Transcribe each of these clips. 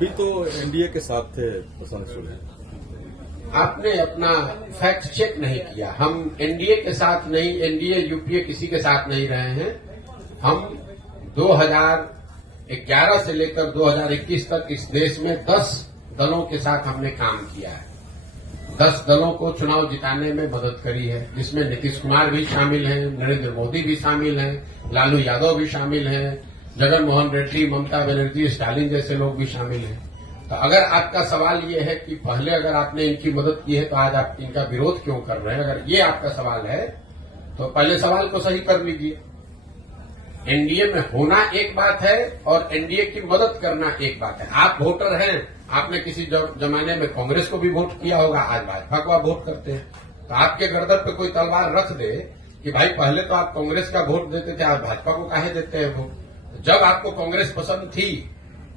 भी तो एनडीए के साथ थे प्रशांत किशोर। आपने अपना फैक्ट चेक नहीं किया। हम एनडीए के साथ नहीं, एनडीए यूपीए किसी के साथ नहीं रहे हैं। हम 2011 से लेकर 2021 तक इस देश में 10 दलों के साथ हमने काम किया है। 10 दलों को चुनाव जिताने में मदद करी है, जिसमें नीतीश कुमार भी शामिल हैं, नरेंद्र मोदी भी शामिल हैं, लालू यादव भी शामिल हैं, जगन मोहन रेड्डी, ममता बनर्जी, स्टालिन जैसे लोग भी शामिल हैं। तो अगर आपका सवाल ये है कि पहले अगर आपने इनकी मदद की है तो आज आप इनका विरोध क्यों कर रहे हैं, अगर ये आपका सवाल है तो पहले सवाल को सही कर लीजिए। एनडीए में होना एक बात है और एनडीए की मदद करना एक बात है। आप वोटर हैं, आपने किसी जमाने में कांग्रेस को भी वोट किया होगा, आज भाजपा को आप वोट करते हैं। तो आपके गर्दन पे कोई तलवार रख दे कि भाई पहले तो आप कांग्रेस का वोट देते थे, आज भाजपा को काहे देते हैं वोट। जब आपको कांग्रेस पसंद थी,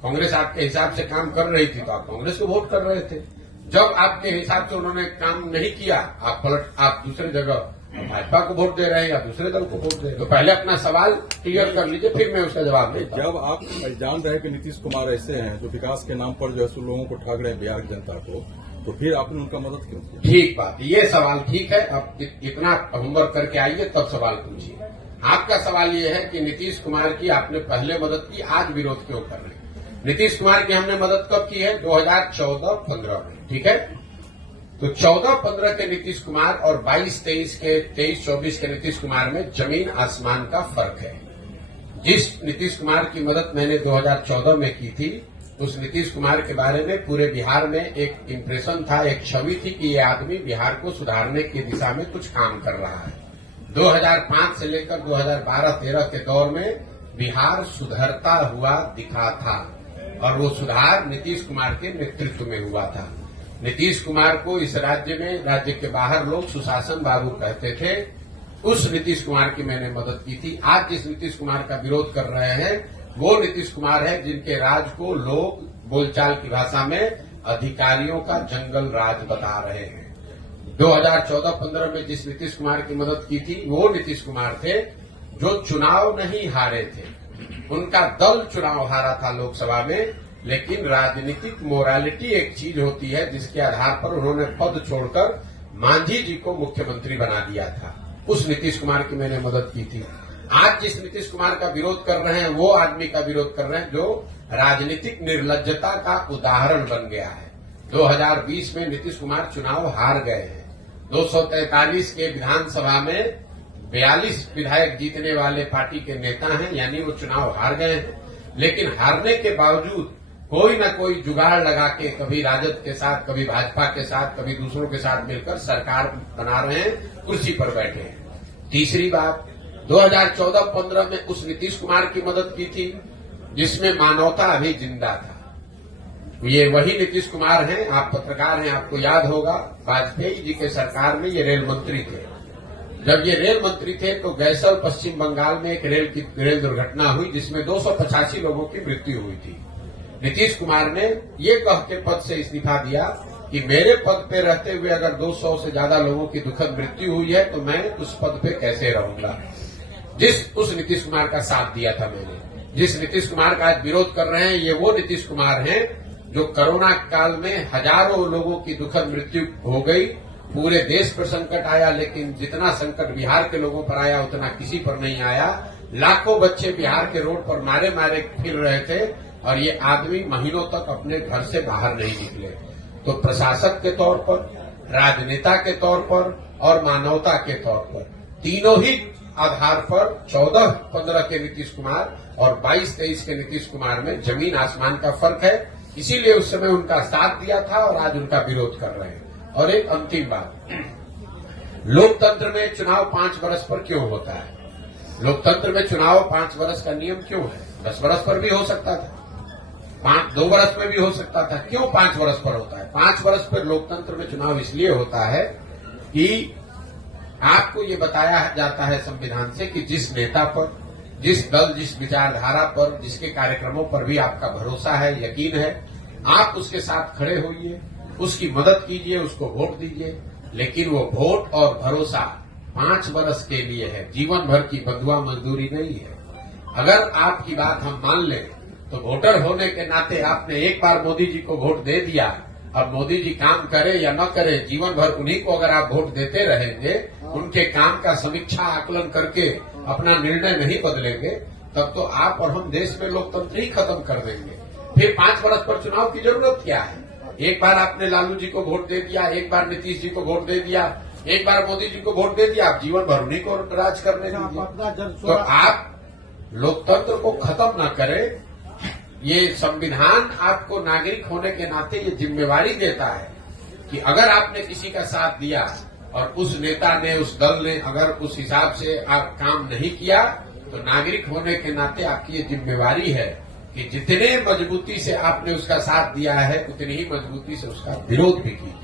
कांग्रेस आपके हिसाब से काम कर रही थी तो आप कांग्रेस को वोट कर रहे थे। जब आपके हिसाब से उन्होंने काम नहीं किया, आप दूसरे जगह भाजपा को वोट दे रहे हैं या दूसरे दल को वोट दे रहे हैं। तो पहले अपना सवाल क्लियर कर लीजिए, फिर मैं उसका जवाब देता हूं। जब आप जान रहे हैं कि नीतीश कुमार ऐसे हैं जो विकास के नाम पर जो है लोगों को ठग रहे हैं, बिहार की जनता को, तो फिर आपने उनका मदद क्यों किया? ठीक बात, ये सवाल ठीक है। अब इतना होमवर्क करके आइए तब सवाल पूछिए। आपका सवाल ये है कि नीतीश कुमार की आपने पहले मदद की, आज विरोध क्यों कर रहे हैं। नीतीश कुमार की हमने मदद कब की है? 2014-15 में, ठीक है। तो 14-15 के नीतीश कुमार और 22-23 के नीतीश कुमार में जमीन आसमान का फर्क है। जिस नीतीश कुमार की मदद मैंने 2014 में की थी, उस नीतीश कुमार के बारे में पूरे बिहार में एक इम्प्रेशन था, एक छवि थी कि ये आदमी बिहार को सुधारने की दिशा में कुछ काम कर रहा है। 2005 से लेकर 2012-13 के दौर में बिहार सुधरता हुआ दिखा था और वो सुधार नीतीश कुमार के नेतृत्व में हुआ था। नीतीश कुमार को इस राज्य में, राज्य के बाहर लोग सुशासन बाबू कहते थे। उस नीतीश कुमार की मैंने मदद की थी। आज जिस नीतीश कुमार का विरोध कर रहे हैं वो नीतीश कुमार है जिनके राज को लोग बोलचाल की भाषा में अधिकारियों का जंगल राज बता रहे हैं। 2014-15 में जिस नीतीश कुमार की मदद की थी वो नीतीश कुमार थे जो चुनाव नहीं हारे थे। उनका दल चुनाव हारा था लोकसभा में, लेकिन राजनीतिक मोरालिटी एक चीज होती है जिसके आधार पर उन्होंने पद छोड़कर मांझी जी को मुख्यमंत्री बना दिया था। उस नीतीश कुमार की मैंने मदद की थी। आज जिस नीतीश कुमार का विरोध कर रहे हैं वो आदमी का विरोध कर रहे हैं जो राजनीतिक निर्लज्जता का उदाहरण बन गया है। 2020 में नीतीश कुमार चुनाव हार गए हैं। 243 के विधानसभा में 42 विधायक जीतने वाले पार्टी के नेता हैं, यानी वो चुनाव हार गए हैं। लेकिन हारने के बावजूद कोई न कोई जुगाड़ लगा के कभी राजद के साथ, कभी भाजपा के साथ, कभी दूसरों के साथ मिलकर सरकार बना रहे हैं, कुर्सी पर बैठे हैं। तीसरी बात, 2014-15 में उस नीतीश कुमार की मदद की थी जिसमें मानवता अभी जिंदा था। ये वही नीतीश कुमार हैं, आप पत्रकार हैं, आपको याद होगा वाजपेयी जी के सरकार में ये रेल मंत्री थे। जब ये रेल मंत्री थे तो गैसल पश्चिम बंगाल में एक रेल दुर्घटना हुई जिसमें 285 लोगों की मृत्यु हुई थी। नीतीश कुमार ने ये कह के पद से इस्तीफा दिया कि मेरे पद पे रहते हुए अगर 200 से ज्यादा लोगों की दुखद मृत्यु हुई है तो मैं उस पद पे कैसे रहूंगा। उस नीतीश कुमार का साथ दिया था मैंने। जिस नीतीश कुमार का आज विरोध कर रहे हैं ये वो नीतीश कुमार हैं जो कोरोना काल में हजारों लोगों की दुखद मृत्यु हो गई, पूरे देश पर संकट आया, लेकिन जितना संकट बिहार के लोगों पर आया उतना किसी पर नहीं आया। लाखों बच्चे बिहार के रोड पर मारे मारे फिर रहे थे और ये आदमी महीनों तक अपने घर से बाहर नहीं निकले। तो प्रशासक के तौर पर, राजनेता के तौर पर और मानवता के तौर पर, तीनों ही आधार पर 14-15 के नीतीश कुमार और 22-23 के नीतीश कुमार में जमीन आसमान का फर्क है। इसीलिए उस समय उनका साथ दिया था और आज उनका विरोध कर रहे हैं। और एक अंतिम बात, लोकतंत्र में चुनाव 5 वर्ष पर क्यों होता है? लोकतंत्र में चुनाव 5 वर्ष का नियम क्यों है? 10 वर्ष पर भी हो सकता था, 2 वर्ष में भी हो सकता था। क्यों 5 वर्ष पर होता है? 5 वर्ष पर लोकतंत्र में चुनाव इसलिए होता है कि आपको ये बताया जाता है संविधान से कि जिस नेता पर, जिस दल, जिस विचारधारा पर, जिसके कार्यक्रमों पर भी आपका भरोसा है, यकीन है, आप उसके साथ खड़े होइए, उसकी मदद कीजिए, उसको वोट दीजिए। लेकिन वो वोट और भरोसा 5 वर्ष के लिए है, जीवन भर की बंधुआ मजदूरी नहीं है। अगर आपकी बात हम मान लें तो वोटर होने के नाते आपने एक बार मोदी जी को वोट दे दिया, अब मोदी जी काम करे या न करे, जीवन भर उन्हीं को अगर आप वोट देते रहेंगे, उनके काम का समीक्षा आकलन करके अपना निर्णय नहीं बदलेंगे, तब तो आप और हम देश में लोकतंत्र ही खत्म कर देंगे। फिर 5 वर्ष पर चुनाव की जरूरत क्या है? एक बार आपने लालू जी को वोट दे दिया, एक बार नीतीश जी को वोट दे दिया, एक बार मोदी जी को वोट दे दिया, आप जीवन भर उन्हीं को राज करने दीजिए। तो आप लोकतंत्र को खत्म न करें। ये संविधान आपको नागरिक होने के नाते ये जिम्मेवारी देता है कि अगर आपने किसी का साथ दिया और उस नेता ने, उस दल ने अगर उस हिसाब से आप काम नहीं किया, तो नागरिक होने के नाते आपकी ये जिम्मेवारी है कि जितने मजबूती से आपने उसका साथ दिया है, उतनी ही मजबूती से उसका विरोध भी कीजिए।